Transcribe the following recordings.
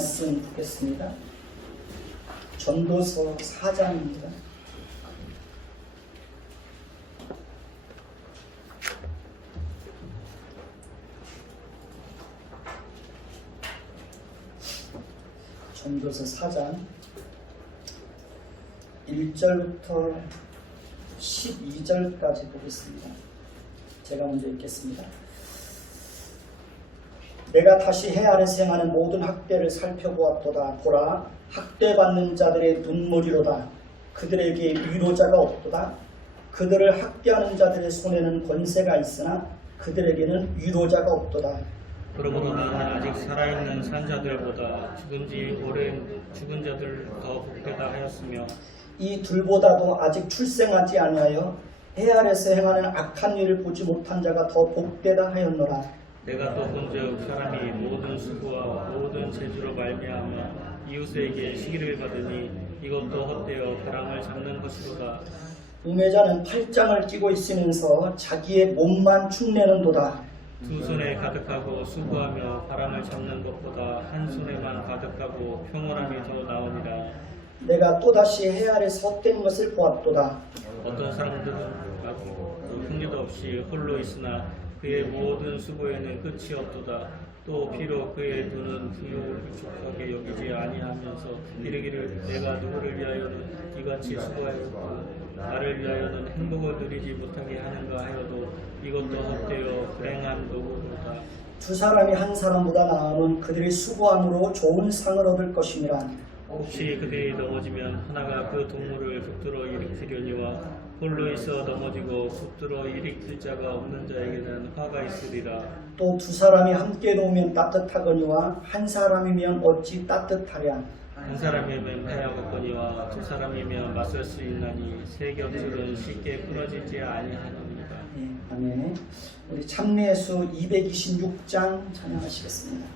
말씀 보겠습니다. 전도서 4장입니다. 전도서 4장 1절부터 12절까지 보겠습니다. 제가 먼저 읽겠습니다. 내가 다시 해 아래서 행하는 모든 학대를 살펴보았도다. 보라, 학대받는 자들의 눈물이로다. 그들에게 위로자가 없도다. 그들을 학대하는 자들의 손에는 권세가 있으나 그들에게는 위로자가 없도다. 그러므로 나는 아직 살아있는 산자들보다 죽은 지 오랜 죽은 자들 더 복되다 하였으며 이 둘보다도 아직 출생하지 아니하여 해 아래서 행하는 악한 일을 보지 못한 자가 더 복되다 하였노라. 내가 또 본즉 사람이 모든 수고와 모든 재주로 말미암아 이웃에게 시기를 받으니 이것도 헛되어 벼랑을 잡는 것이로다. 우매자는 팔짱을 끼고 있으면서 자기의 몸만 축내는도다. 두 손에 가득하고 수고하며 바람을 잡는 것보다 한 손에만 가득하고 평온함이 더 나으니라. 내가 또다시 해 아래 헛된 것을 보았도다. 어떤 사람들은 흥리도 없이 홀로 있으나 그의 모든 수고에는 끝이 없도다. 또 비록 그의 눈은 부유를 족하게 여기지 아니하면서 이르기를 내가 누구를 위하여는 이같이 수고하였고 나를 위하여는 행복을 누리지 못하게 하는가 하여도 이것도 헛되어 불행한 노고로다. 두 사람이 한 사람보다 나으면 그들의 수고함으로 좋은 상을 얻을 것이니라. 혹시 그들이 넘어지면 하나가 그 동물을 붙들어 일으키려니와 홀로 있어 넘어지고 붙들어 일으킬 자가 없는 자에게는 화가 있으리라. 또 두 사람이 함께 놓으면 따뜻하거니와 한 사람이면 어찌 따뜻하랴. 한 사람이면 패하겠거니와 두 사람이면 맞설 수 있나니 세 겹줄은 쉽게 끊어지지 아니하느니라. 네, 아멘. 우리 찬미예수 226장 찬양하시겠습니다.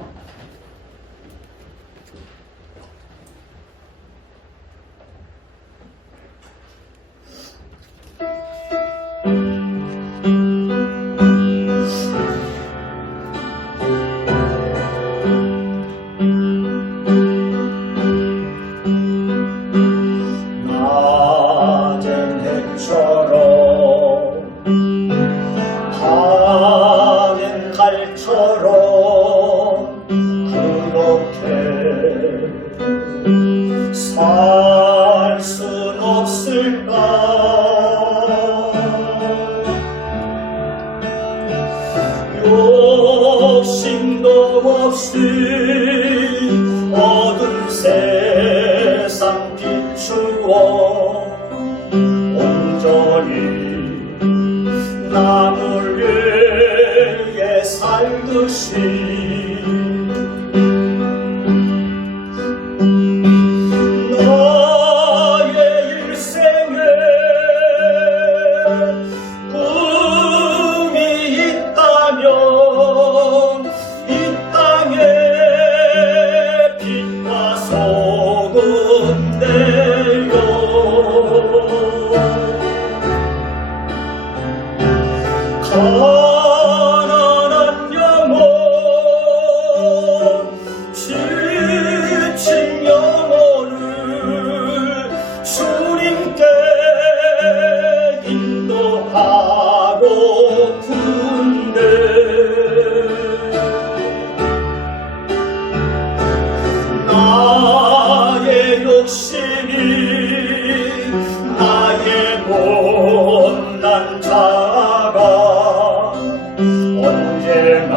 욕심도 없이 어두운 세상 비추어 온전히 남을 위해 살듯이 가난한 영혼 지친 영혼을 주님께 인도하고픈데 나의 욕심이 나의 못난 자가 언제나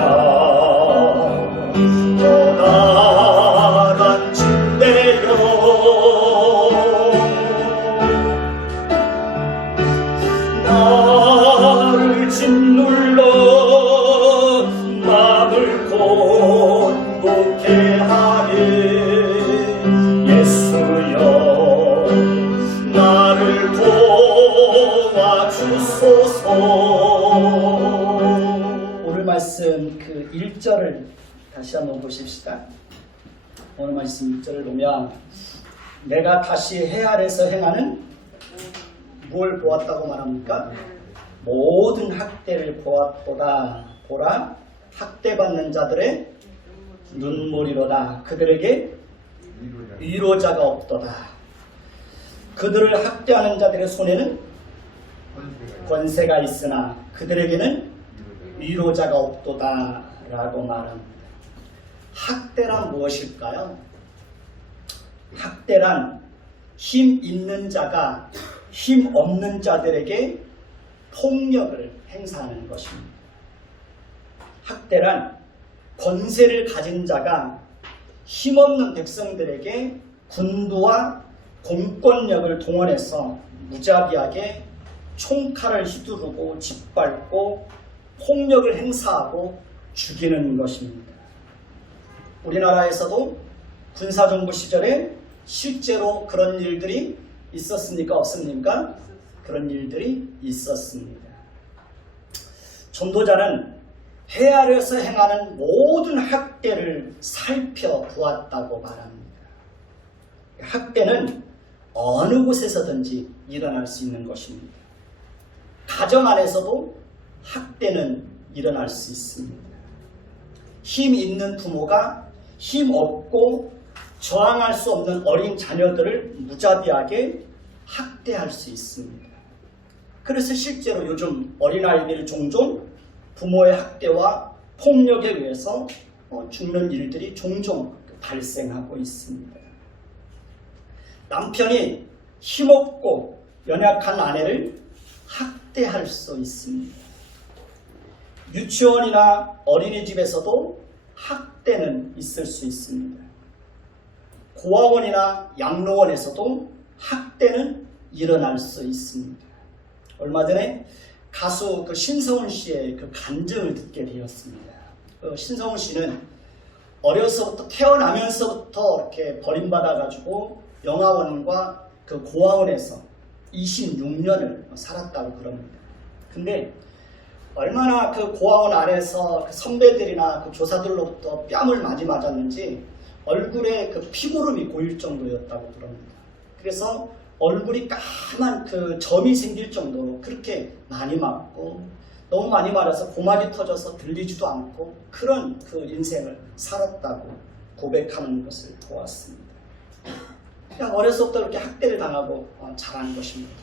떠나간진대요. 나를 짓눌러 마음을 곤곡해 하니 예수여 나를 도와주소서. 오늘 말씀 그 1절을 다시 한번 보십시다. 오늘 말씀 1절을 보면 내가 다시 해 아래서 행하는 뭘 보았다고 말합니까? 모든 학대를 보았도다. 보라, 학대받는 자들의 눈물이로다. 그들에게 위로자가 없도다. 그들을 학대하는 자들의 손에는 권세가 있으나 그들에게는 위로자가 없도다 라고 말합니다. 학대란 무엇일까요? 학대란 힘 있는 자가 힘 없는 자들에게 폭력을 행사하는 것입니다. 학대란 권세를 가진 자가 힘없는 백성들에게 군부와 공권력을 동원해서 무자비하게 총칼을 휘두르고 짓밟고 폭력을 행사하고 죽이는 것입니다. 우리나라에서도 군사정부 시절에 실제로 그런 일들이 있었습니까? 없습니까? 그런 일들이 있었습니다. 전도자는 해아려서 행하는 모든 학대를 살펴보았다고 말합니다. 학대는 어느 곳에서든지 일어날 수 있는 것입니다. 가정 안에서도 학대는 일어날 수 있습니다. 힘 있는 부모가 힘 없고 저항할 수 없는 어린 자녀들을 무자비하게 학대할 수 있습니다. 그래서 실제로 요즘 어린아이들이 종종 부모의 학대와 폭력에 의해서 죽는 일들이 종종 발생하고 있습니다. 남편이 힘없고 연약한 아내를 학대할 수 있습니다. 유치원이나 어린이집에서도 학대는 있을 수 있습니다. 고아원이나 양로원에서도 학대는 일어날 수 있습니다. 얼마 전에 가수 신성훈 씨의 간증을 듣게 되었습니다. 신성훈 씨는 어려서부터 태어나면서부터 이렇게 버림받아가지고 영아원과 고아원에서 26년을 살았다고 그럽니다. 근데 얼마나 고아원 안에서 선배들이나 조사들로부터 뺨을 많이 맞았는지 얼굴에 피고름이 고일 정도였다고 그럽니다. 그래서 얼굴이 까만 점이 생길 정도로 그렇게 많이 맞고 너무 많이 맞아서 고막이 터져서 들리지도 않고 그런 인생을 살았다고 고백하는 것을 보았습니다. 그냥 어려서부터 이렇게 학대를 당하고 자란 것입니다.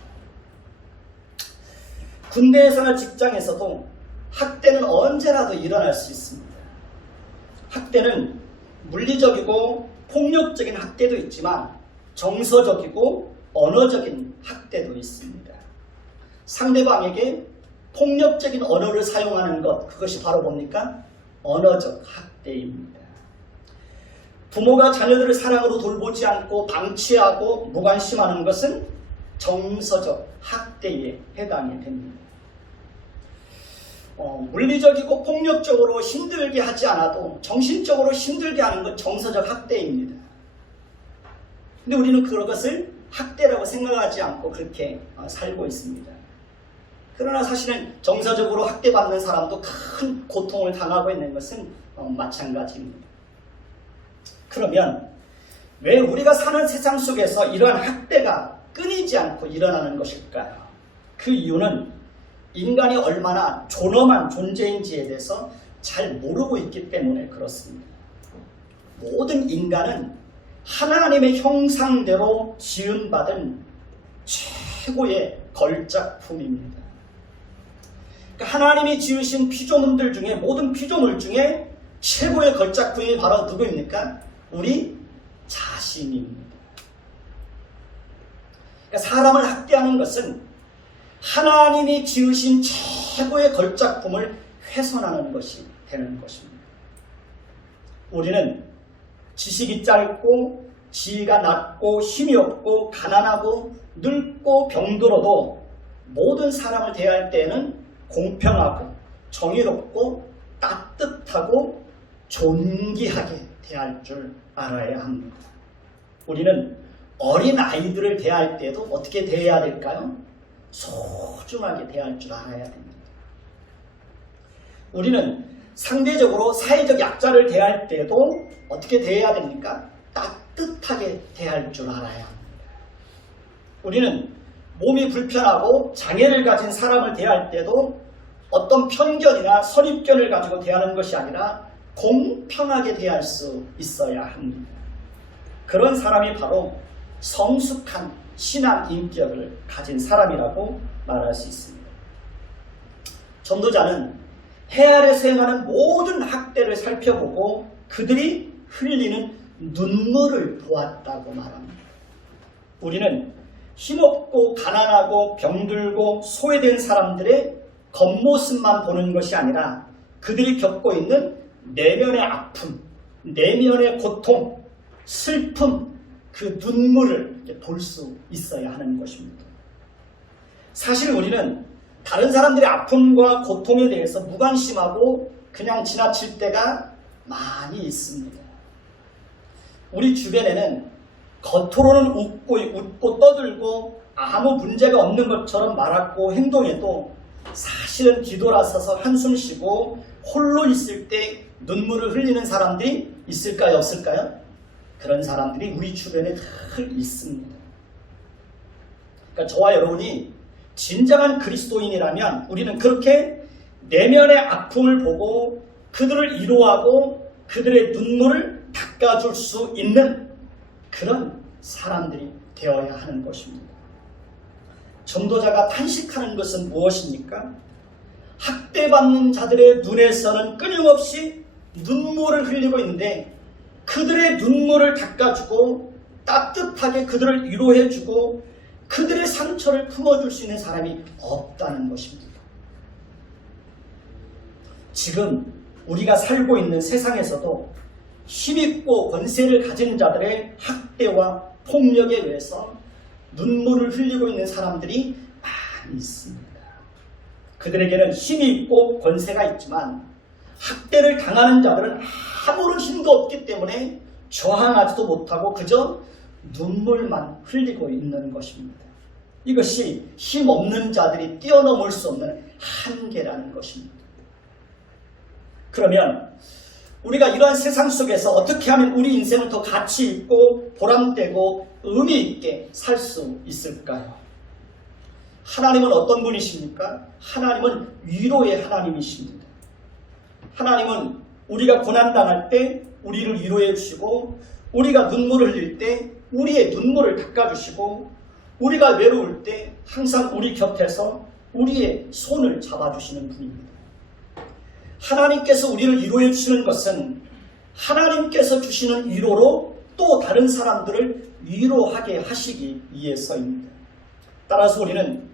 군대에서나 직장에서도 학대는 언제라도 일어날 수 있습니다. 학대는 물리적이고 폭력적인 학대도 있지만 정서적이고 언어적인 학대도 있습니다. 상대방에게 폭력적인 언어를 사용하는 것, 그것이 바로 뭡니까? 언어적 학대입니다. 부모가 자녀들을 사랑으로 돌보지 않고 방치하고 무관심하는 것은 정서적 학대에 해당이 됩니다. 물리적이고 폭력적으로 힘들게 하지 않아도 정신적으로 힘들게 하는 건 정서적 학대입니다. 근데 우리는 그것을 학대라고 생각하지 않고 그렇게 살고 있습니다. 그러나 사실은 정서적으로 학대받는 사람도 큰 고통을 당하고 있는 것은 마찬가지입니다. 그러면 왜 우리가 사는 세상 속에서 이러한 학대가 끊이지 않고 일어나는 것일까요? 그 이유는 인간이 얼마나 존엄한 존재인지에 대해서 잘 모르고 있기 때문에 그렇습니다. 모든 인간은 하나님의 형상대로 지음받은 최고의 걸작품입니다. 그러니까 하나님이 지으신 피조물들 중에 모든 피조물 중에 최고의 걸작품이 바로 누구입니까? 우리 자신입니다. 그러니까 사람을 학대하는 것은 하나님이 지으신 최고의 걸작품을 훼손하는 것이 되는 것입니다. 우리는 지식이 짧고 지위가 낮고 힘이 없고 가난하고 늙고 병들어도 모든 사람을 대할 때에는 공평하고 정의롭고 따뜻하고 존귀하게 대할 줄 알아야 합니다. 우리는 어린 아이들을 대할 때도 어떻게 대해야 될까요? 소중하게 대할 줄 알아야 됩니다. 우리는 상대적으로 사회적 약자를 대할 때도 어떻게 대해야 됩니까? 따뜻하게 대할 줄 알아야 합니다. 우리는 몸이 불편하고 장애를 가진 사람을 대할 때도 어떤 편견이나 선입견을 가지고 대하는 것이 아니라 공평하게 대할 수 있어야 합니다. 그런 사람이 바로 성숙한 신앙 인격을 가진 사람이라고 말할 수 있습니다. 전도자는 해 아래서 행하는 모든 학대를 살펴보고 그들이 흘리는 눈물을 보았다고 말합니다. 우리는 힘없고 가난하고 병들고 소외된 사람들의 겉모습만 보는 것이 아니라 그들이 겪고 있는 내면의 아픔, 내면의 고통, 슬픔, 그 눈물을 볼 수 있어야 하는 것입니다. 사실 우리는 다른 사람들의 아픔과 고통에 대해서 무관심하고 그냥 지나칠 때가 많이 있습니다. 우리 주변에는 겉으로는 웃고 떠들고 아무 문제가 없는 것처럼 말하고 행동해도 사실은 뒤돌아서서 한숨 쉬고 홀로 있을 때 눈물을 흘리는 사람들이 있을까요? 없을까요? 그런 사람들이 우리 주변에 늘 있습니다. 그러니까 저와 여러분이 진정한 그리스도인이라면 우리는 그렇게 내면의 아픔을 보고 그들을 위로하고 그들의 눈물을 닦아줄 수 있는 그런 사람들이 되어야 하는 것입니다. 전도자가 탄식하는 것은 무엇입니까? 학대받는 자들의 눈에서는 끊임없이 눈물을 흘리고 있는데 그들의 눈물을 닦아주고 따뜻하게 그들을 위로해주고 그들의 상처를 품어줄 수 있는 사람이 없다는 것입니다. 지금 우리가 살고 있는 세상에서도 힘있고 권세를 가진 자들의 학대와 폭력에 의해서 눈물을 흘리고 있는 사람들이 많이 있습니다. 그들에게는 힘이 있고 권세가 있지만 학대를 당하는 자들은 아무런 힘도 없기 때문에 저항하지도 못하고 그저 눈물만 흘리고 있는 것입니다. 이것이 힘없는 자들이 뛰어넘을 수 없는 한계라는 것입니다. 그러면 우리가 이러한 세상 속에서 어떻게 하면 우리 인생을 더 가치 있고 보람되고 의미 있게 살 수 있을까요? 하나님은 어떤 분이십니까? 하나님은 위로의 하나님이십니다. 하나님은 우리가 고난당할 때 우리를 위로해 주시고 우리가 눈물을 흘릴 때 우리의 눈물을 닦아주시고 우리가 외로울 때 항상 우리 곁에서 우리의 손을 잡아주시는 분입니다. 하나님께서 우리를 위로해 주시는 것은 하나님께서 주시는 위로로 또 다른 사람들을 위로하게 하시기 위해서입니다. 따라서 우리는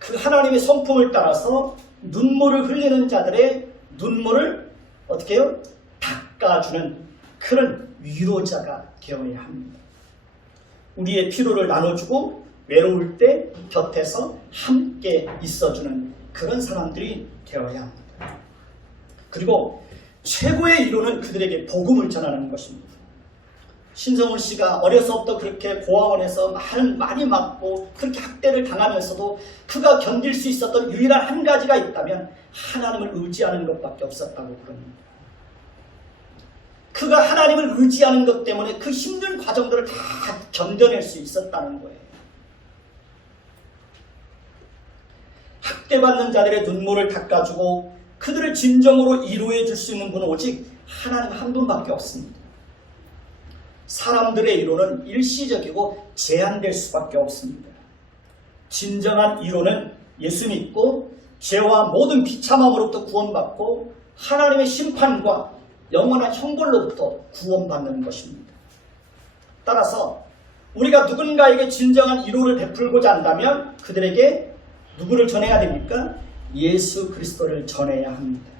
그 하나님의 성품을 따라서 눈물을 흘리는 자들의 눈물을 어떻게 해요? 닦아주는 그런 위로자가 되어야 합니다. 우리의 피로를 나눠주고 외로울 때 곁에서 함께 있어주는 그런 사람들이 되어야 합니다. 그리고 최고의 위로는 그들에게 복음을 전하는 것입니다. 신성훈 씨가 어려서부터 그렇게 고아원에서 많이 맞고 그렇게 학대를 당하면서도 그가 견딜 수 있었던 유일한 한 가지가 있다면 하나님을 의지하는 것밖에 없었다고 그럽니다. 그가 하나님을 의지하는 것 때문에 그 힘든 과정들을 다 견뎌낼 수 있었다는 거예요. 학대받는 자들의 눈물을 닦아주고 그들을 진정으로 위로해 줄 수 있는 분은 오직 하나님 한 분밖에 없습니다. 사람들의 위로는 일시적이고 제한될 수밖에 없습니다. 진정한 위로는 예수 믿고 죄와 모든 비참함으로부터 구원받고 하나님의 심판과 영원한 형벌로부터 구원받는 것입니다. 따라서 우리가 누군가에게 진정한 위로를 베풀고자 한다면 그들에게 누구를 전해야 됩니까? 예수 그리스도를 전해야 합니다.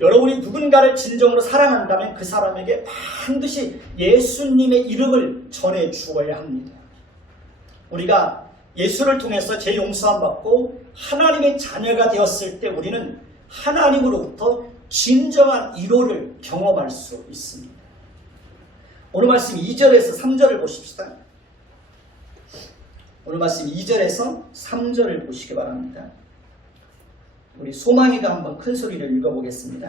여러분이 누군가를 진정으로 사랑한다면 그 사람에게 반드시 예수님의 이름을 전해 주어야 합니다. 우리가 예수를 통해서 죄 용서함 받고 하나님의 자녀가 되었을 때 우리는 하나님으로부터 진정한 위로를 경험할 수 있습니다. 오늘 말씀 2절에서 3절을 보십시다. 오늘 말씀 2절에서 3절을 보시기 바랍니다. 우리 소망이가 한번 큰 소리를 읽어보겠습니다.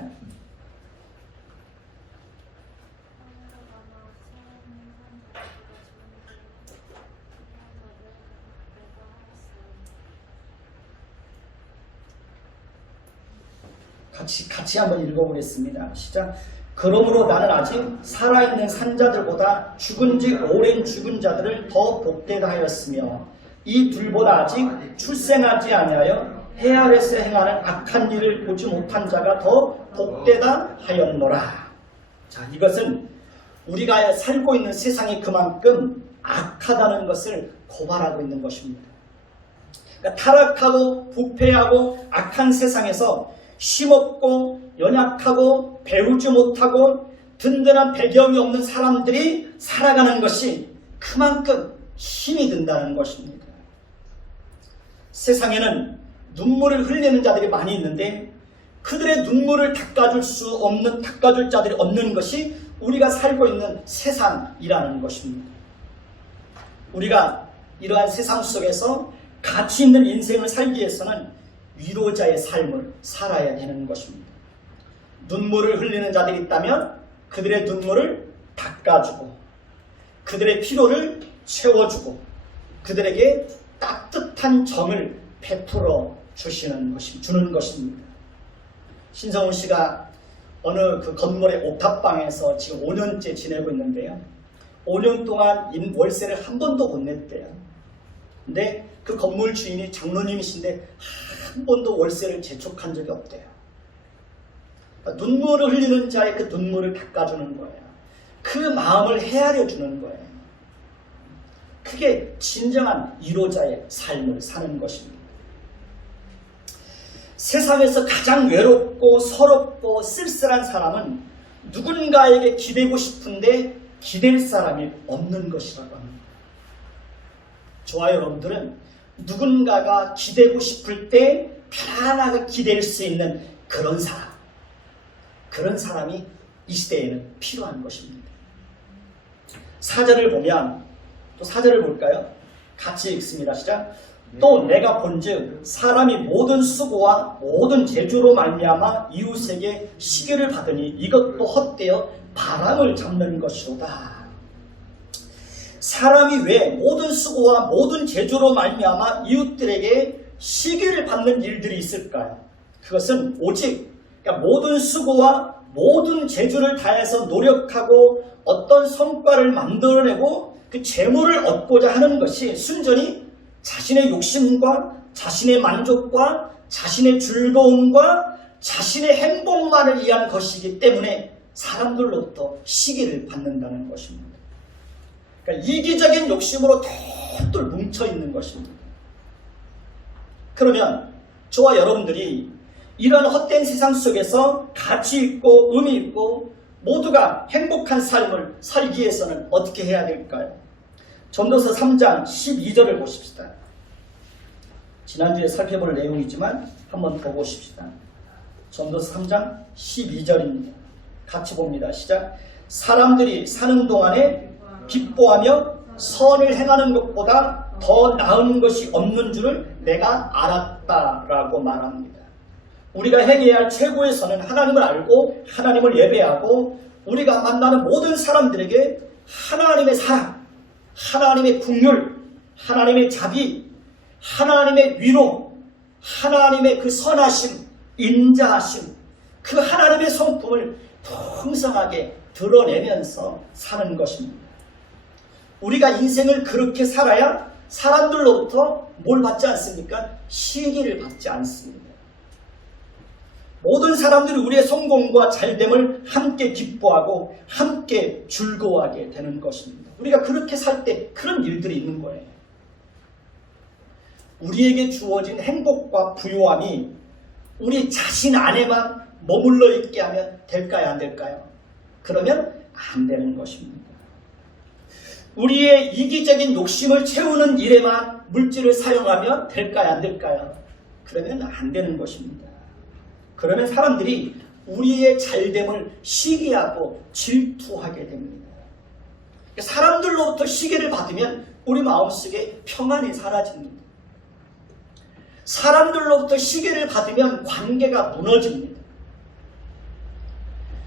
같이 한번 읽어보겠습니다. 시작. 그러므로 나는 아직 살아있는 산자들보다 죽은 지 오랜 죽은 자들을 더 복되다 하였으며 이 둘보다 아직 출생하지 아니하여 해 아래서 행하는 악한 일을 보지 못한 자가 더 복되다 하였노라. 자, 이것은 우리가 살고 있는 세상이 그만큼 악하다는 것을 고발하고 있는 것입니다. 그러니까 타락하고 부패하고 악한 세상에서 힘없고 연약하고 배우지 못하고 든든한 배경이 없는 사람들이 살아가는 것이 그만큼 힘이 든다는 것입니다. 세상에는 눈물을 흘리는 자들이 많이 있는데 그들의 눈물을 닦아줄 자들이 없는 것이 우리가 살고 있는 세상이라는 것입니다. 우리가 이러한 세상 속에서 가치 있는 인생을 살기 위해서는 위로자의 삶을 살아야 되는 것입니다. 눈물을 흘리는 자들이 있다면 그들의 눈물을 닦아주고 그들의 피로를 채워주고 그들에게 따뜻한 정을 베풀어 주는 것입니다. 신성훈 씨가 어느 그 건물의 옥탑방에서 지금 5년째 지내고 있는데요. 5년 동안 월세를 한 번도 못 냈대요. 근데 그 건물 주인이 장로님이신데 한 번도 월세를 재촉한 적이 없대요. 그러니까 눈물을 흘리는 자의 그 눈물을 닦아주는 거예요. 그 마음을 헤아려 주는 거예요. 그게 진정한 위로자의 삶을 사는 것입니다. 세상에서 가장 외롭고 서럽고 쓸쓸한 사람은 누군가에게 기대고 싶은데 기댈 사람이 없는 것이라고 합니다. 저와 여러분들은 누군가가 기대고 싶을 때 편안하게 기댈 수 있는 그런 사람이 이 시대에는 필요한 것입니다. 사절을 보면 또 사절을 볼까요? 같이 읽습니다. 시작. 또 내가 본즉 사람이 모든 수고와 모든 재주로 말미암아 이웃에게 시기를 받으니 이것도 헛되어 바람을 잡는 것이로다. 사람이 왜 모든 수고와 모든 재주로 말미암아 이웃들에게 시기를 받는 일들이 있을까요? 그것은 오직 모든 수고와 모든 재주를 다해서 노력하고 어떤 성과를 만들어내고 그 재물을 얻고자 하는 것이 순전히 자신의 욕심과 자신의 만족과 자신의 즐거움과 자신의 행복만을 위한 것이기 때문에 사람들로부터 시기를 받는다는 것입니다. 그러니까 이기적인 욕심으로 똘똘 뭉쳐있는 것입니다. 그러면 저와 여러분들이 이런 헛된 세상 속에서 가치 있고 의미 있고 모두가 행복한 삶을 살기 위해서는 어떻게 해야 될까요? 전도서 3장 12절을 보십시다. 지난주에 살펴볼 내용이지만 한번 더 보십시다. 전도서 3장 12절입니다. 같이 봅니다. 시작. 사람들이 사는 동안에 기뻐하며 선을 행하는 것보다 더 나은 것이 없는 줄을 내가 알았다라고 말합니다. 우리가 행해야 할 최고의 선은 하나님을 알고 하나님을 예배하고 우리가 만나는 모든 사람들에게 하나님의 사랑, 하나님의 긍휼, 하나님의 자비, 하나님의 위로, 하나님의 그 선하심, 인자하심, 그 하나님의 성품을 풍성하게 드러내면서 사는 것입니다. 우리가 인생을 그렇게 살아야 사람들로부터 뭘 받지 않습니까? 시기를 받지 않습니다. 모든 사람들이 우리의 성공과 잘됨을 함께 기뻐하고 함께 즐거워하게 되는 것입니다. 우리가 그렇게 살 때 그런 일들이 있는 거예요. 우리에게 주어진 행복과 부요함이 우리 자신 안에만 머물러 있게 하면 될까요? 안 될까요? 그러면 안 되는 것입니다. 우리의 이기적인 욕심을 채우는 일에만 물질을 사용하면 될까요? 안 될까요? 그러면 안 되는 것입니다. 그러면 사람들이 우리의 잘됨을 시기하고 질투하게 됩니다. 사람들로부터 시기를 받으면 우리 마음속에 평안이 사라집니다. 사람들로부터 시기를 받으면 관계가 무너집니다.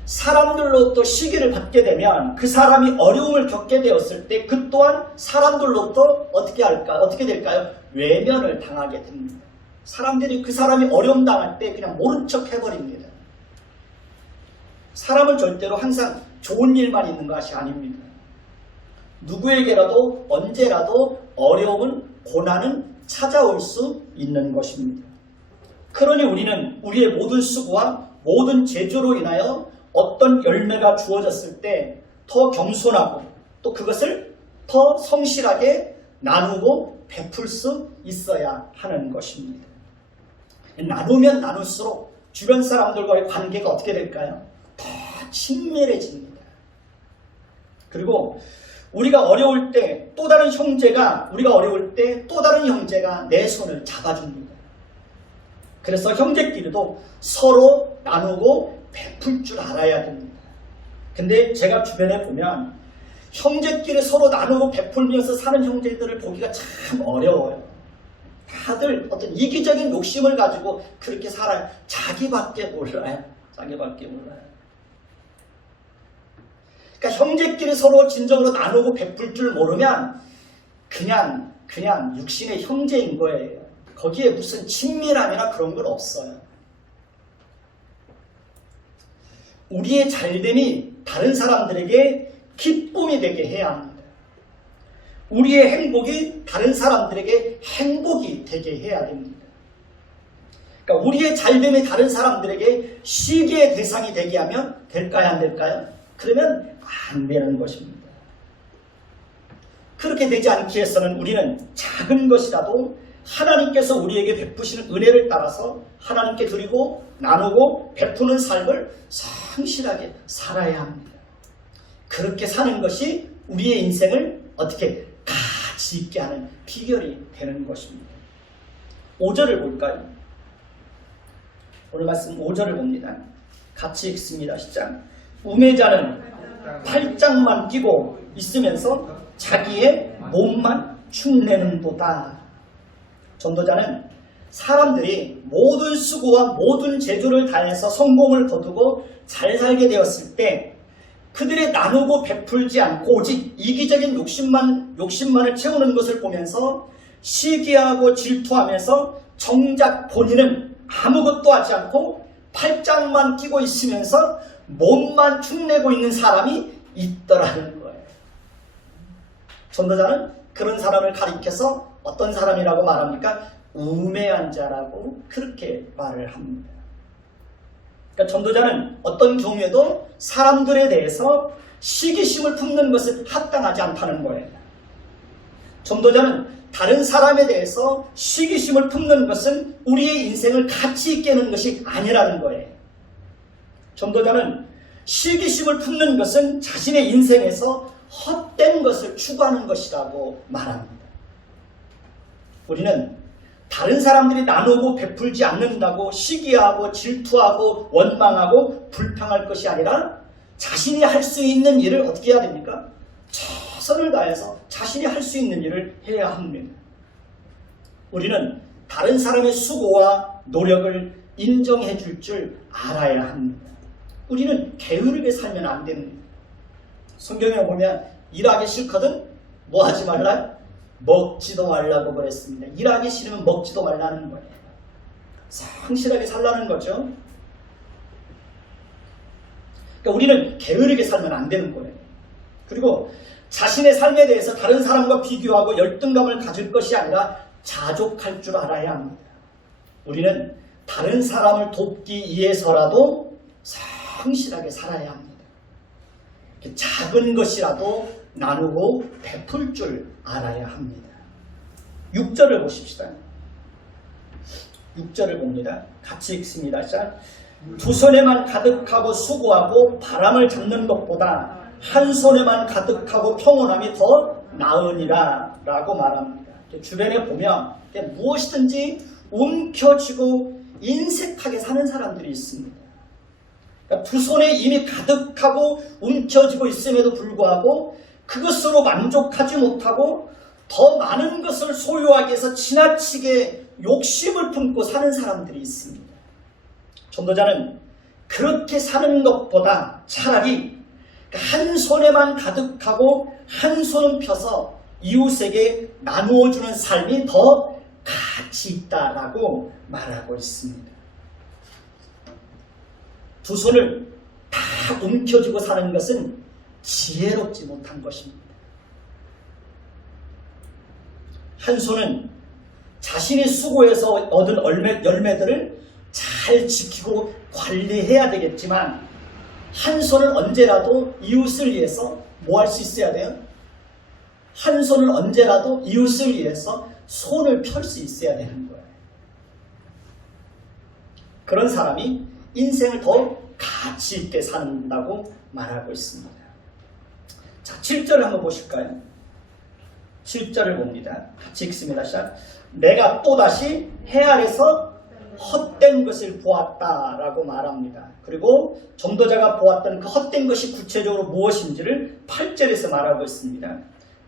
사람들로부터 시기를 받게 되면 그 사람이 어려움을 겪게 되었을 때 그 또한 사람들로부터 어떻게 될까요? 외면을 당하게 됩니다. 사람들이 그 사람이 어려움 당할 때 그냥 모른 척 해버립니다. 사람은 절대로 항상 좋은 일만 있는 것이 아닙니다. 누구에게라도 언제라도 어려움은 고난은 찾아올 수 있는 것입니다. 그러니 우리는 우리의 모든 수고와 모든 제조로 인하여 어떤 열매가 주어졌을 때 더 겸손하고 또 그것을 더 성실하게 나누고 베풀 수 있어야 하는 것입니다. 나누면 나눌수록 주변 사람들과의 관계가 어떻게 될까요? 더 친밀해집니다. 그리고 우리가 어려울 때 또 다른 형제가 내 손을 잡아줍니다. 그래서 형제끼리도 서로 나누고 베풀 줄 알아야 됩니다. 근데 제가 주변에 보면 형제끼리 서로 나누고 베풀면서 사는 형제들을 보기가 참 어려워요. 다들 어떤 이기적인 욕심을 가지고 그렇게 살아요. 자기밖에 몰라요. 그러니까 형제끼리 서로 진정으로 나누고 베풀 줄 모르면 그냥 육신의 형제인 거예요. 거기에 무슨 친밀함이나 그런 건 없어요. 우리의 잘됨이 다른 사람들에게 기쁨이 되게 해야 합니다. 우리의 행복이 다른 사람들에게 행복이 되게 해야 됩니다. 그러니까 우리의 잘됨이 다른 사람들에게 시기의 대상이 되게 하면 될까요? 안 될까요? 그러면 안 되는 것입니다. 그렇게 되지 않기 위해서는 우리는 작은 것이라도 하나님께서 우리에게 베푸시는 은혜를 따라서 하나님께 드리고 나누고 베푸는 삶을 성실하게 살아야 합니다. 그렇게 사는 것이 우리의 인생을 어떻게 가치 있게 하는 비결이 되는 것입니다. 5절을 볼까요? 오늘 말씀 5절을 봅니다. 같이 읽습니다. 시작. 우매자는 팔짱만 끼고 있으면서 자기의 몸만 축내는도다. 전도자는 사람들이 모든 수고와 모든 제조를 다해서 성공을 거두고 잘 살게 되었을 때 그들의 나누고 베풀지 않고 오직 이기적인 욕심만을 채우는 것을 보면서 시기하고 질투하면서 정작 본인은 아무것도 하지 않고 팔짱만 끼고 있으면서 몸만 축내고 있는 사람이 있더라는 거예요. 전도자는 그런 사람을 가리켜서 어떤 사람이라고 말합니까? 우매한 자라고 그렇게 말을 합니다. 그러니까 전도자는 어떤 경우에도 사람들에 대해서 시기심을 품는 것은 합당하지 않다는 거예요. 전도자는 다른 사람에 대해서 시기심을 품는 것은 우리의 인생을 가치 있게 하는 것이 아니라는 거예요. 전도자는 시기심을 품는 것은 자신의 인생에서 헛된 것을 추구하는 것이라고 말합니다. 우리는 다른 사람들이 나누고 베풀지 않는다고 시기하고 질투하고 원망하고 불평할 것이 아니라 자신이 할 수 있는 일을 어떻게 해야 됩니까? 최선을 다해서 자신이 할 수 있는 일을 해야 합니다. 우리는 다른 사람의 수고와 노력을 인정해 줄 알아야 합니다. 우리는 게으르게 살면 안 됩니다. 성경에 보면 일하기 싫거든 뭐 하지 말라? 먹지도 말라고 그랬습니다. 일하기 싫으면 먹지도 말라는 거예요. 성실하게 살라는 거죠. 그러니까 우리는 게으르게 살면 안 되는 거예요. 그리고 자신의 삶에 대해서 다른 사람과 비교하고 열등감을 가질 것이 아니라 자족할 줄 알아야 합니다. 우리는 다른 사람을 돕기 위해서라도 성실하게 살아야 합니다. 작은 것이라도 나누고 베풀 줄 알아야 합니다. 6절을 보십시다. 6절을 봅니다. 같이 읽습니다. 자, 두 손에만 가득하고 수고하고 바람을 잡는 것보다 한 손에만 가득하고 평온함이 더 나으니라 라고 말합니다. 주변에 보면 무엇이든지 움켜쥐고 인색하게 사는 사람들이 있습니다. 그러니까 두 손에 이미 가득하고 움켜쥐고 있음에도 불구하고 그것으로 만족하지 못하고 더 많은 것을 소유하기 위해서 지나치게 욕심을 품고 사는 사람들이 있습니다. 전도자는 그렇게 사는 것보다 차라리 한 손에만 가득하고 한 손은 펴서 이웃에게 나누어주는 삶이 더 가치 있다라고 말하고 있습니다. 두 손을 다 다 움켜쥐고 사는 것은 지혜롭지 못한 것입니다. 한 손은 자신이 수고해서 얻은 열매들을 잘 지키고 관리해야 되겠지만, 한 손은 언제라도 이웃을 위해서 뭐 할 수 있어야 돼요? 한 손은 언제라도 이웃을 위해서 손을 펼 수 있어야 되는 거예요. 그런 사람이 인생을 더 가치 있게 산다고 말하고 있습니다. 자, 7절을 한번 보실까요? 7절을 봅니다. 같이 읽습니다. 시작. 내가 또다시 해 아래서 헛된 것을 보았다라고 말합니다. 그리고 전도자가 보았던 그 헛된 것이 구체적으로 무엇인지를 8절에서 말하고 있습니다.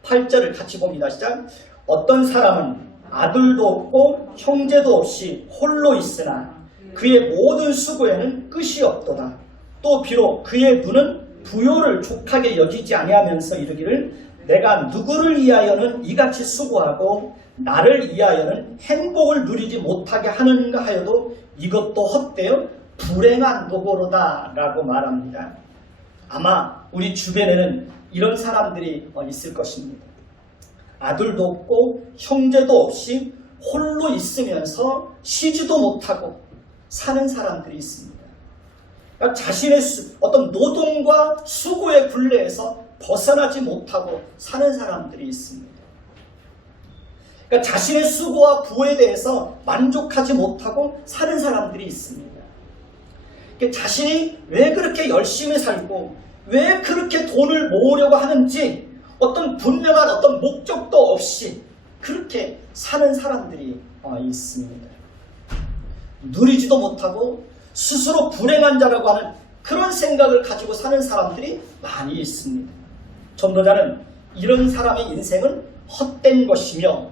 8절을 같이 봅니다. 시작. 어떤 사람은 아들도 없고 형제도 없이 홀로 있으나 그의 모든 수고에는 끝이 없도다. 또 비록 그의 눈은 부요를 족하게 여기지 아니하면서 이르기를 내가 누구를 위하여는 이같이 수고하고 나를 위하여는 행복을 누리지 못하게 하는가 하여도 이것도 헛되어 불행한 노고로다 라고 말합니다. 아마 우리 주변에는 이런 사람들이 있을 것입니다. 아들도 없고 형제도 없이 홀로 있으면서 쉬지도 못하고 사는 사람들이 있습니다. 그러니까 자신의 어떤 노동과 수고의 굴레에서 벗어나지 못하고 사는 사람들이 있습니다. 그러니까 자신의 수고와 부에 대해서 만족하지 못하고 사는 사람들이 있습니다. 그러니까 자신이 왜 그렇게 열심히 살고 왜 그렇게 돈을 모으려고 하는지 어떤 분명한 어떤 목적도 없이 그렇게 사는 사람들이 있습니다. 누리지도 못하고 스스로 불행한 자라고 하는 그런 생각을 가지고 사는 사람들이 많이 있습니다. 전도자는 이런 사람의 인생은 헛된 것이며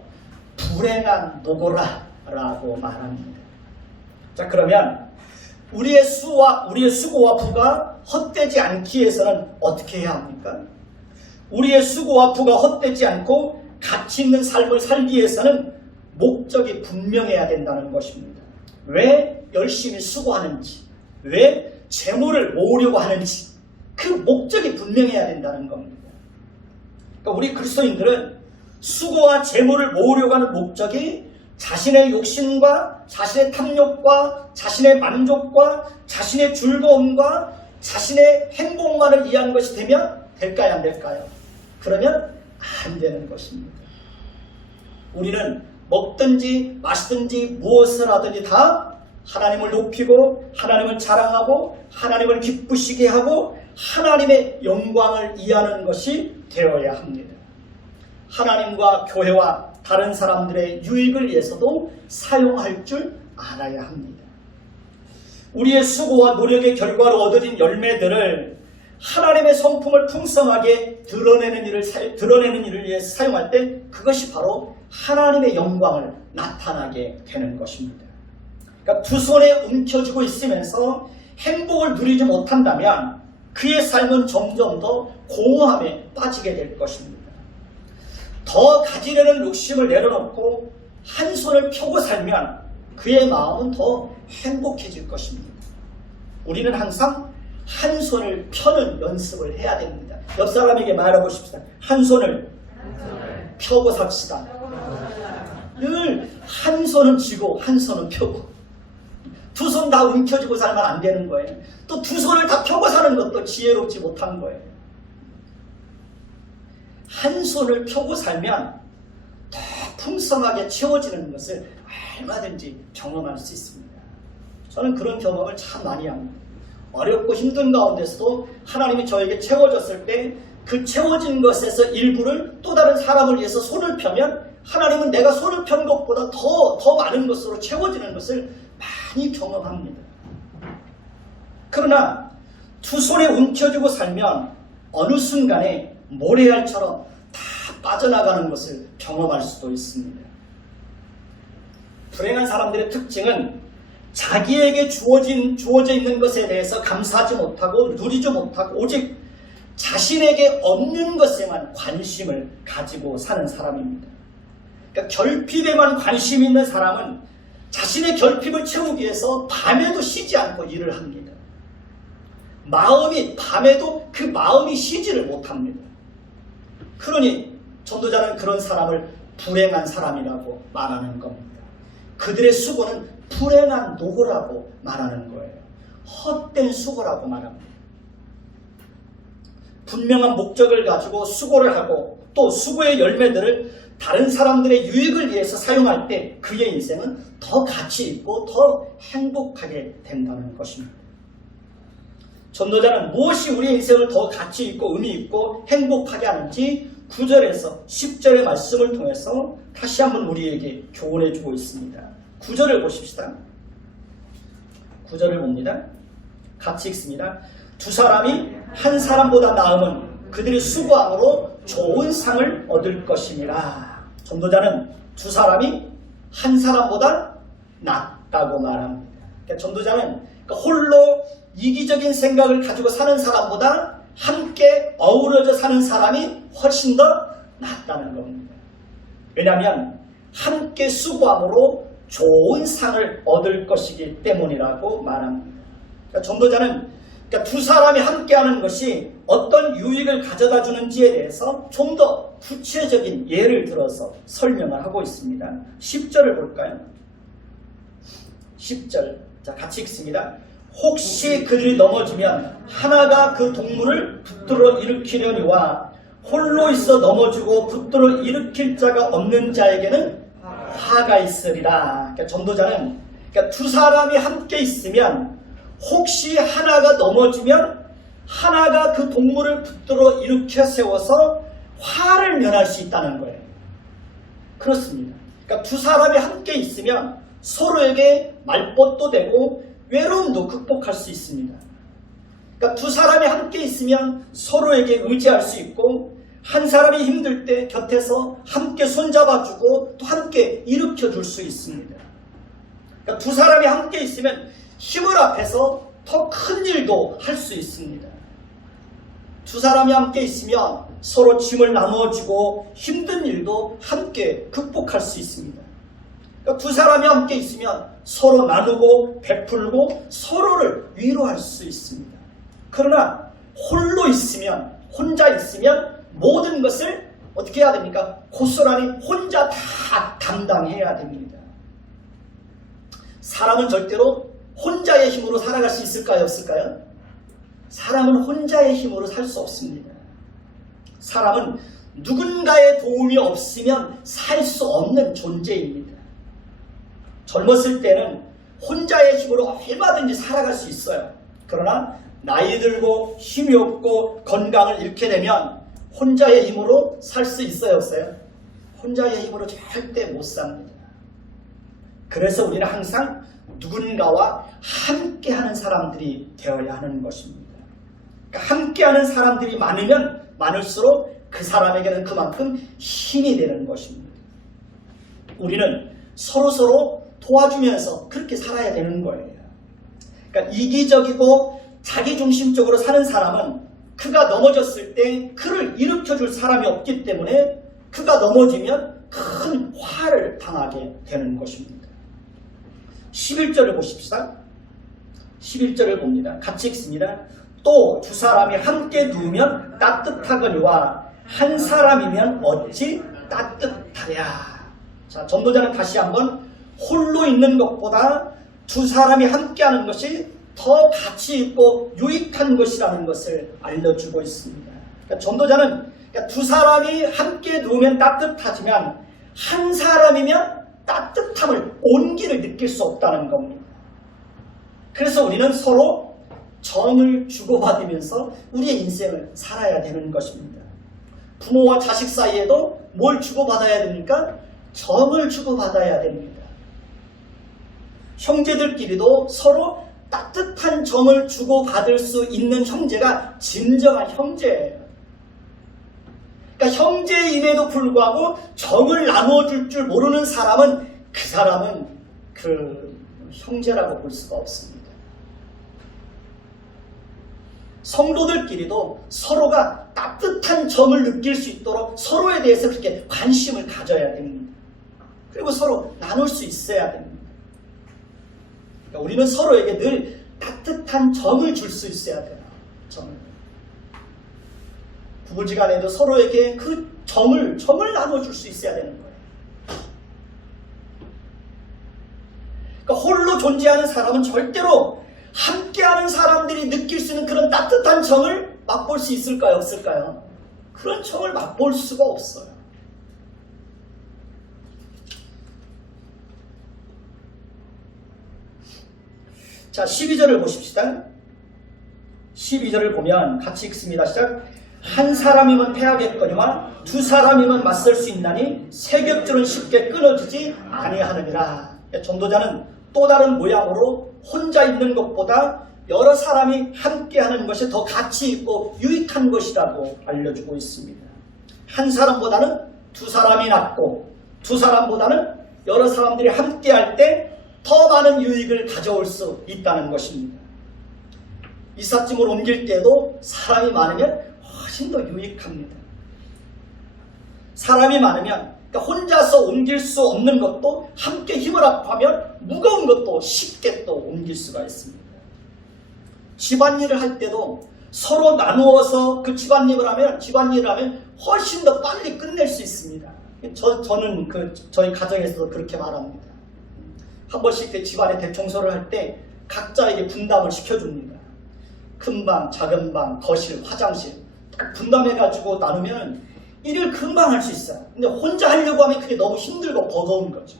불행한 노고라 라고 말합니다. 자, 그러면 우리의 수고와 부가 헛되지 않기 위해서는 어떻게 해야 합니까? 우리의 수고와 부가 헛되지 않고 가치 있는 삶을 살기 위해서는 목적이 분명해야 된다는 것입니다. 왜 열심히 수고하는지, 왜 재물을 모으려고 하는지 그 목적이 분명해야 된다는 겁니다. 그러니까 우리 그리스도인들은 수고와 재물을 모으려고 하는 목적이 자신의 욕심과 자신의 탐욕과 자신의 만족과 자신의 즐거움과 자신의 행복만을 위한 것이 되면 될까요? 안 될까요? 그러면 안 되는 것입니다. 우리는 먹든지 마시든지 무엇을 하든지 다 하나님을 높이고 하나님을 자랑하고 하나님을 기쁘시게 하고 하나님의 영광을 이해하는 것이 되어야 합니다. 하나님과 교회와 다른 사람들의 유익을 위해서도 사용할 줄 알아야 합니다. 우리의 수고와 노력의 결과로 얻어진 열매들을 하나님의 성품을 풍성하게 드러내는 일을 위해서 사용할 때 그것이 바로 하나님의 영광을 나타나게 되는 것입니다. 그러니까 두 손에 움켜쥐고 있으면서 행복을 누리지 못한다면 그의 삶은 점점 더 공허함에 빠지게 될 것입니다. 더 가지려는 욕심을 내려놓고 한 손을 펴고 살면 그의 마음은 더 행복해질 것입니다. 우리는 항상 한 손을 펴는 연습을 해야 됩니다. 옆 사람에게 말하고 싶습니다. 한 손을 펴고 삽시다. 늘 한 손은 쥐고 한 손은 펴고 두 손 다 움켜쥐고 살면 안 되는 거예요. 또 두 손을 다 펴고 사는 것도 지혜롭지 못한 거예요. 한 손을 펴고 살면 더 풍성하게 채워지는 것을 얼마든지 경험할 수 있습니다. 저는 그런 경험을 참 많이 합니다. 어렵고 힘든 가운데서도 하나님이 저에게 채워졌을 때 그 채워진 것에서 일부를 또 다른 사람을 위해서 손을 펴면 하나님은 내가 손을 편 것보다 더 많은 것으로 채워지는 것을 많이 경험합니다. 그러나 두 손에 움켜쥐고 살면 어느 순간에 모래알처럼 다 빠져나가는 것을 경험할 수도 있습니다. 불행한 사람들의 특징은 자기에게 주어져 있는 것에 대해서 감사하지 못하고 누리지 못하고 오직 자신에게 없는 것에만 관심을 가지고 사는 사람입니다. 그러니까 결핍에만 관심 있는 사람은 자신의 결핍을 채우기 위해서 밤에도 쉬지 않고 일을 합니다. 마음이 밤에도 그 마음이 쉬지를 못합니다. 그러니 전도자는 그런 사람을 불행한 사람이라고 말하는 겁니다. 그들의 수고는 불행한 노고라고 말하는 거예요. 헛된 수고라고 말합니다. 분명한 목적을 가지고 수고를 하고 또 수고의 열매들을 다른 사람들의 유익을 위해서 사용할 때 그의 인생은 더 가치 있고 더 행복하게 된다는 것입니다. 전도자는 무엇이 우리의 인생을 더 가치 있고 의미 있고 행복하게 하는지 9절에서 10절의 말씀을 통해서 다시 한번 우리에게 교훈해 주고 있습니다. 9절을 보십시다. 9절을 봅니다. 같이 읽습니다. 두 사람이 한 사람보다 나음은 그들이 수고함으로 좋은 상을 얻을 것임이라. 전도자는 두 사람이 한 사람보다 낫다고 말합니다. 그러니까 전도자는 홀로 이기적인 생각을 가지고 사는 사람보다 함께 어우러져 사는 사람이 훨씬 더 낫다는 겁니다. 왜냐하면 함께 수고함으로 좋은 상을 얻을 것이기 때문이라고 말합니다. 그러니까 전도자는 두 사람이 함께하는 것이 어떤 유익을 가져다 주는지에 대해서 좀 더 구체적인 예를 들어서 설명을 하고 있습니다. 10절을 볼까요? 10절 자 같이 읽습니다. 혹시 그들이 넘어지면 하나가 그 동물을 붙들어 일으키려니와 홀로 있어 넘어지고 붙들어 일으킬 자가 없는 자에게는 화가 있으리라. 그러니까 전도자는 두 사람이 함께 있으면 혹시 하나가 넘어지면 하나가 그 동물을 붙들어 일으켜 세워서 화를 면할 수 있다는 거예요. 그렇습니다. 그러니까 두 사람이 함께 있으면 서로에게 말벗도 되고 외로움도 극복할 수 있습니다. 그러니까 두 사람이 함께 있으면 서로에게 의지할 수 있고 한 사람이 힘들 때 곁에서 함께 손잡아주고 또 함께 일으켜줄 수 있습니다. 그러니까 두 사람이 함께 있으면 힘을 합해서 더 큰 일도 할 수 있습니다. 두 사람이 함께 있으면 서로 짐을 나누어주고 힘든 일도 함께 극복할 수 있습니다. 그러니까 두 사람이 함께 있으면 서로 나누고 베풀고 서로를 위로할 수 있습니다. 그러나 홀로 있으면 혼자 있으면 모든 것을 어떻게 해야 됩니까? 고스란히 혼자 다 감당해야 됩니다. 사람은 절대로 혼자의 힘으로 살아갈 수 있을까요? 없을까요? 사람은 혼자의 힘으로 살 수 없습니다. 사람은 누군가의 도움이 없으면 살 수 없는 존재입니다. 젊었을 때는 혼자의 힘으로 얼마든지 살아갈 수 있어요. 그러나 나이 들고 힘이 없고 건강을 잃게 되면 혼자의 힘으로 살 수 있어요? 없어요? 혼자의 힘으로 절대 못 삽니다. 그래서 우리는 항상 누군가와 함께하는 사람들이 되어야 하는 것입니다. 그러니까 함께하는 사람들이 많으면 많을수록 그 사람에게는 그만큼 힘이 되는 것입니다. 우리는 서로서로 도와주면서 그렇게 살아야 되는 거예요. 그러니까 이기적이고 자기중심적으로 사는 사람은 그가 넘어졌을 때 그를 일으켜줄 사람이 없기 때문에 그가 넘어지면 큰 화를 당하게 되는 것입니다. 11절을 보십시다. 11절을 봅니다. 같이 읽습니다. 또 두 사람이 함께 누우면 따뜻하거니와 한 사람이면 어찌 따뜻하랴. 자, 전도자는 다시 한번 홀로 있는 것보다 두 사람이 함께하는 것이 더 가치 있고 유익한 것이라는 것을 알려주고 있습니다. 그러니까 전도자는 두 사람이 함께 누우면 따뜻하지만 한 사람이면 따뜻함을 온기를 느낄 수 없다는 겁니다. 그래서 우리는 서로 정을 주고받으면서 우리의 인생을 살아야 되는 것입니다. 부모와 자식 사이에도 뭘 주고받아야 됩니까? 정을 주고받아야 됩니다. 형제들끼리도 서로 따뜻한 정을 주고받을 수 있는 형제가 진정한 형제예요. 그러니까 형제임에도 불구하고 정을 나누어줄 줄 모르는 사람은 그 사람은 그 형제라고 볼 수가 없습니다. 성도들끼리도 서로가 따뜻한 정을 느낄 수 있도록 서로에 대해서 그렇게 관심을 가져야 됩니다. 그리고 서로 나눌 수 있어야 됩니다. 그러니까 우리는 서로에게 늘 따뜻한 정을 줄 수 있어야 돼요. 정을. 부부지간에도 서로에게 그 정을 나눠줄 수 있어야 되는 거예요. 그러니까 홀로 존재하는 사람은 절대로 함께하는 사람들이 느낄 수 있는 그런 따뜻한 정을 맛볼 수 있을까요? 없을까요? 그런 정을 맛볼 수가 없어요. 자, 12절을 보십시다. 12절을 보면 같이 읽습니다. 시작. 한 사람이면 패하겠거니와 두 사람이면 맞설 수 있나니 세 겹줄은 쉽게 끊어지지 아니하느니라. 전도자는 또 다른 모양으로 혼자 있는 것보다 여러 사람이 함께하는 것이 더 가치 있고 유익한 것이라고 알려주고 있습니다. 한 사람보다는 두 사람이 낫고 두 사람보다는 여러 사람들이 함께할 때 더 많은 유익을 가져올 수 있다는 것입니다. 이삿짐을 옮길 때도 사람이 많으면 훨씬 더 유익합니다. 사람이 많으면 그러니까 혼자서 옮길 수 없는 것도 함께 힘을 합하면 무거운 것도 쉽게 또 옮길 수가 있습니다. 집안일을 할 때도 서로 나누어서 그 집안일을 하면 훨씬 더 빨리 끝낼 수 있습니다. 저는 저희 가정에서도 그렇게 말합니다. 한 번씩 그 집안에 대청소를 할 때 각자에게 분담을 시켜줍니다. 큰 방, 작은 방, 거실, 화장실 딱 분담해가지고 나누면 일을 금방 할 수 있어요. 근데 혼자 하려고 하면 그게 너무 힘들고 버거운 거죠.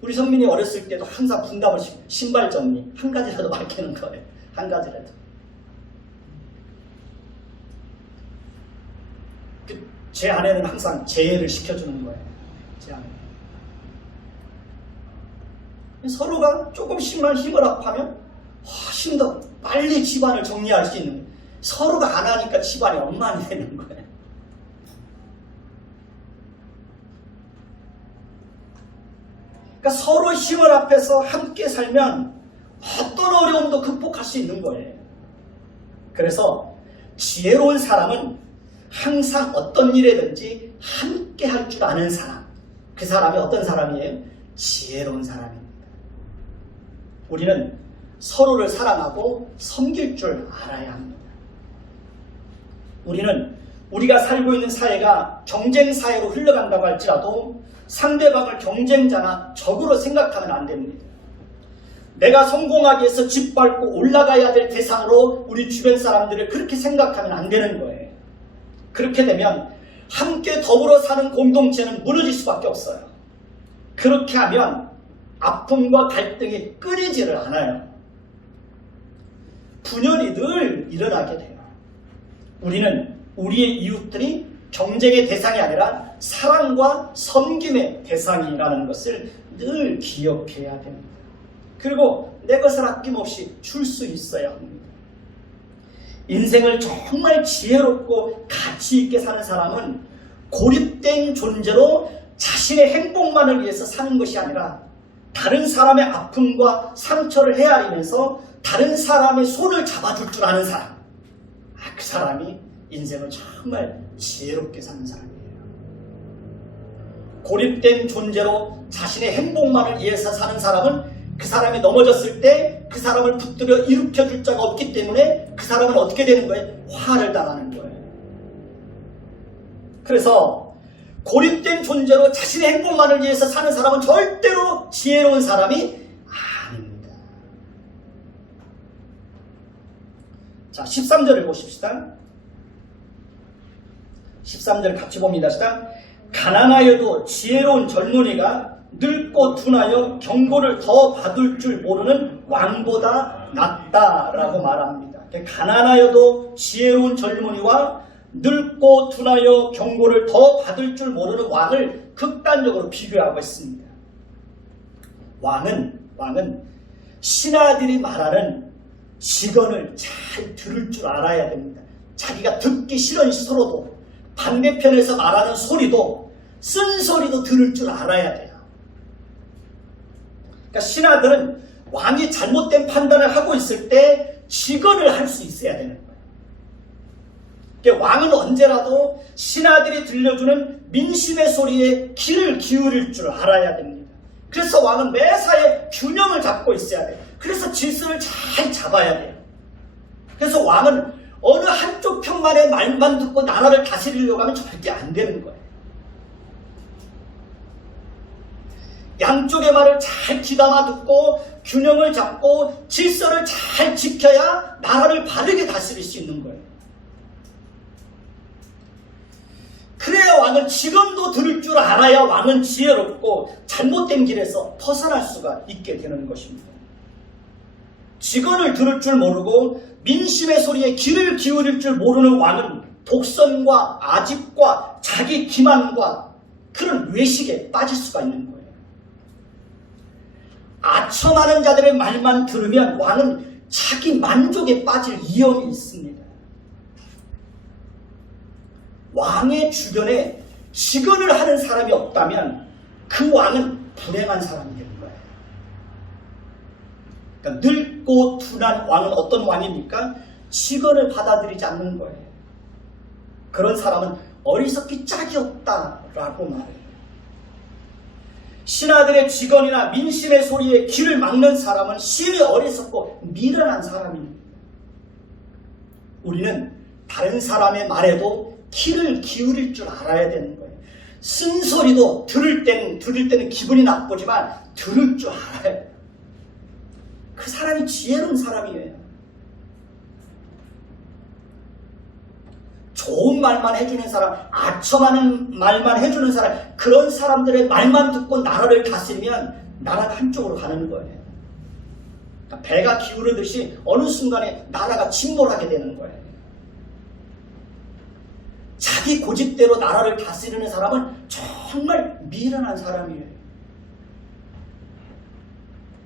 우리 성민이 어렸을 때도 항상 분담을 신발 정리 한 가지라도 맡기는 거예요. 한 가지라도. 제 아내는 항상 제해를 시켜주는 거예요. 제 아내. 서로가 조금씩만 힘을 합하면 훨씬 더 빨리 집안을 정리할 수 있는 거예요. 서로가 안 하니까 집안이 엉망이 되는 거예요. 그러니까 서로 힘을 합해서 함께 살면 어떤 어려움도 극복할 수 있는 거예요. 그래서 지혜로운 사람은 항상 어떤 일에든지 함께 할 줄 아는 사람. 그 사람이 어떤 사람이에요? 지혜로운 사람입니다. 우리는 서로를 사랑하고 섬길 줄 알아야 합니다. 우리는 우리가 살고 있는 사회가 경쟁 사회로 흘러간다고 할지라도 상대방을 경쟁자나 적으로 생각하면 안 됩니다. 내가 성공하기 위해서 짓밟고 올라가야 될 대상으로 우리 주변 사람들을 그렇게 생각하면 안 되는 거예요. 그렇게 되면 함께 더불어 사는 공동체는 무너질 수밖에 없어요. 그렇게 하면 아픔과 갈등이 끊이지를 않아요. 분열이 늘 일어나게 돼요. 우리는 우리의 이웃들이 경쟁의 대상이 아니라 사랑과 섬김의 대상이라는 것을 늘 기억해야 됩니다. 그리고 내 것을 아낌없이 줄 수 있어야 합니다. 인생을 정말 지혜롭고 가치 있게 사는 사람은 고립된 존재로 자신의 행복만을 위해서 사는 것이 아니라 다른 사람의 아픔과 상처를 헤아리면서 다른 사람의 손을 잡아줄 줄 아는 사람. 그 사람이 인생을 정말 지혜롭게 사는 사람이에요. 고립된 존재로 자신의 행복만을 위해서 사는 사람은 그 사람이 넘어졌을 때 그 사람을 붙들어 일으켜줄 자가 없기 때문에 그 사람은 어떻게 되는 거예요? 화를 당하는 거예요. 그래서 고립된 존재로 자신의 행복만을 위해서 사는 사람은 절대로 지혜로운 사람이 아닙니다. 자, 13절을 보십시다. 13절 같이 봅니다. 시작. 가난하여도 지혜로운 젊은이가 늙고 둔하여 경고를 더 받을 줄 모르는 왕보다 낫다라고 말합니다. 가난하여도 지혜로운 젊은이와 늙고 둔하여 경고를 더 받을 줄 모르는 왕을 극단적으로 비교하고 있습니다. 왕은 신하들이 말하는 직언을 잘 들을 줄 알아야 됩니다. 자기가 듣기 싫은 서로도 반대편에서 말하는 소리도 쓴소리도 들을 줄 알아야 돼요. 그러니까 신하들은 왕이 잘못된 판단을 하고 있을 때 직언을 할 수 있어야 되는 거예요. 그러니까 왕은 언제라도 신하들이 들려주는 민심의 소리에 귀를 기울일 줄 알아야 됩니다. 그래서 왕은 매사에 균형을 잡고 있어야 돼요. 그래서 질서를 잘 잡아야 돼요. 그래서 왕은 어느 한쪽 편만의 말만 듣고 나라를 다스리려고 하면 절대 안 되는 거예요. 양쪽의 말을 잘 귀담아 듣고 균형을 잡고 질서를 잘 지켜야 나라를 바르게 다스릴 수 있는 거예요. 그래야 왕은 지금도 들을 줄 알아야 왕은 지혜롭고 잘못된 길에서 벗어날 수가 있게 되는 것입니다. 직언을 들을 줄 모르고 민심의 소리에 귀를 기울일 줄 모르는 왕은 독선과 아집과 자기 기만과 그런 외식에 빠질 수가 있는 거예요. 아첨하는 자들의 말만 들으면 왕은 자기 만족에 빠질 위험이 있습니다. 왕의 주변에 직언을 하는 사람이 없다면 그 왕은 불행한 사람이 되는 거예요. 그러니까 늙고 둔한 왕은 어떤 왕입니까? 직언을 받아들이지 않는 거예요. 그런 사람은 어리석기 짝이 없다라고 말해요. 신하들의 직언이나 민심의 소리에 귀를 막는 사람은 심히 어리석고 미련한 사람입니다. 우리는 다른 사람의 말에도 귀를 기울일 줄 알아야 되는 거예요. 쓴소리도 들을 때는 기분이 나쁘지만 들을 줄 알아요. 그 사람이 지혜로운 사람이에요. 좋은 말만 해주는 사람, 아첨하는 말만 해주는 사람, 그런 사람들의 말만 듣고 나라를 다스리면 나라가 한쪽으로 가는 거예요. 그러니까 배가 기울어듯이 어느 순간에 나라가 침몰하게 되는 거예요. 자기 고집대로 나라를 다스리는 사람은 정말 미련한 사람이에요.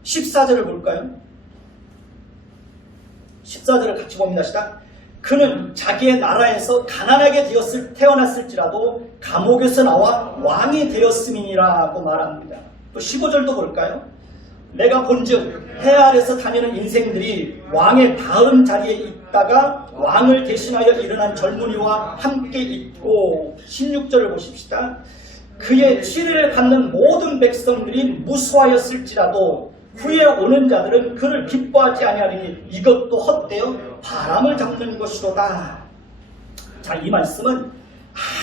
14절을 볼까요? 14절을 같이 봅니다. 시작. 그는 자기의 나라에서 가난하게 태어났을지라도 감옥에서 나와 왕이 되었음이니라고 말합니다. 또 15절도 볼까요? 내가 본즉 해 아래서 다니는 인생들이 왕의 다음 자리에 있다가 왕을 대신하여 일어난 젊은이와 함께 있고 16절을 보십시다. 그의 치리를 받는 모든 백성들이 무수하였을지라도 후에 오는 자들은 그를 기뻐하지 아니하리니 이것도 헛되어 바람을 잡는 것이로다. 자, 이 말씀은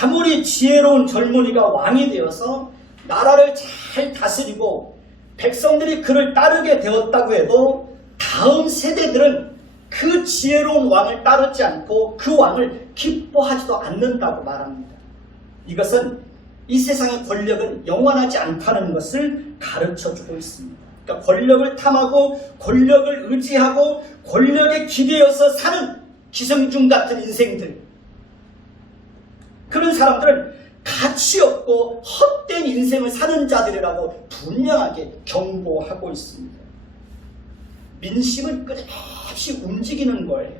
아무리 지혜로운 젊은이가 왕이 되어서 나라를 잘 다스리고 백성들이 그를 따르게 되었다고 해도 다음 세대들은 그 지혜로운 왕을 따르지 않고 그 왕을 기뻐하지도 않는다고 말합니다. 이것은 이 세상의 권력은 영원하지 않다는 것을 가르쳐주고 있습니다. 그러니까 권력을 탐하고 권력을 의지하고 권력에 기대어서 사는 기생충 같은 인생들, 그런 사람들은 가치 없고 헛된 인생을 사는 자들이라고 분명하게 경고하고 있습니다. 민심은 끝없이 움직이는 거예요.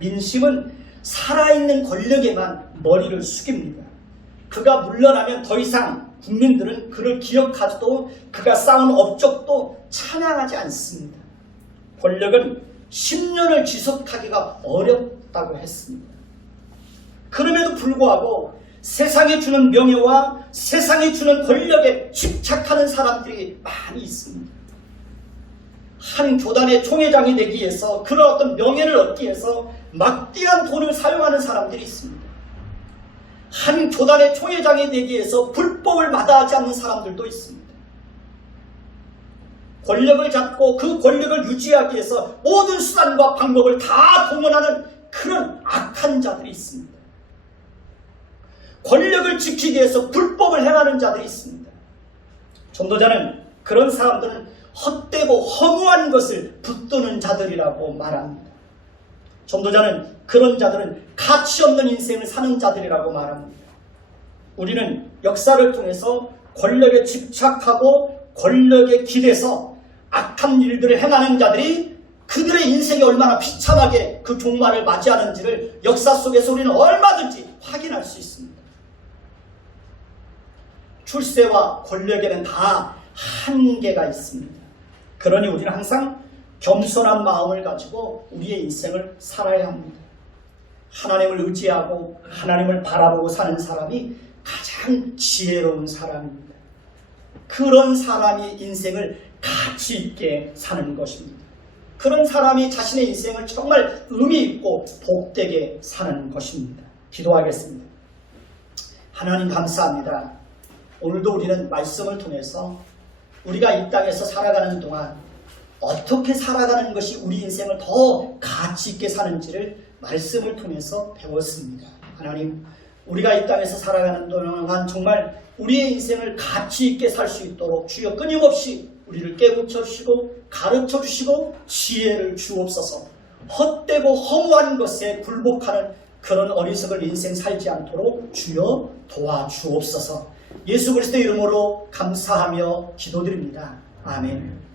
민심은 살아있는 권력에만 머리를 숙입니다. 그가 물러나면 더 이상 국민들은 그를 기억하지도 그가 쌓은 업적도 찬양하지 않습니다. 권력은 10년을 지속하기가 어렵다고 했습니다. 그럼에도 불구하고 세상이 주는 명예와 세상이 주는 권력에 집착하는 사람들이 많이 있습니다. 한 교단의 총회장이 되기 위해서 그런 어떤 명예를 얻기 위해서 막대한 돈을 사용하는 사람들이 있습니다. 한 교단의 총회장이 되기 위해서 불법을 마다하지 않는 사람들도 있습니다. 권력을 잡고 그 권력을 유지하기 위해서 모든 수단과 방법을 다 동원하는 그런 악한 자들이 있습니다. 권력을 지키기 위해서 불법을 행하는 자들이 있습니다. 전도자는 그런 사람들은 헛되고 허무한 것을 붙드는 자들이라고 말합니다. 전도자는 그런 자들은 가치 없는 인생을 사는 자들이라고 말합니다. 우리는 역사를 통해서 권력에 집착하고 권력에 기대서 악한 일들을 행하는 자들이 그들의 인생이 얼마나 비참하게 그 종말을 맞이하는지를 역사 속에서 우리는 얼마든지 확인할 수 있습니다. 출세와 권력에는 다 한계가 있습니다. 그러니 우리는 항상 겸손한 마음을 가지고 우리의 인생을 살아야 합니다. 하나님을 의지하고 하나님을 바라보고 사는 사람이 가장 지혜로운 사람입니다. 그런 사람이 인생을 가치 있게 사는 것입니다. 그런 사람이 자신의 인생을 정말 의미 있고 복되게 사는 것입니다. 기도하겠습니다. 하나님 감사합니다. 오늘도 우리는 말씀을 통해서 우리가 이 땅에서 살아가는 동안 어떻게 살아가는 것이 우리 인생을 더 가치 있게 사는지를 말씀을 통해서 배웠습니다. 하나님, 우리가 이 땅에서 살아가는 동안 정말 우리의 인생을 가치 있게 살 수 있도록 주여 끊임없이 우리를 깨우쳐 주시고 가르쳐 주시고 지혜를 주옵소서. 헛되고 허무한 것에 굴복하는 그런 어리석은 인생 살지 않도록 주여 도와주옵소서. 예수 그리스도의 이름으로 감사하며 기도드립니다. 아멘.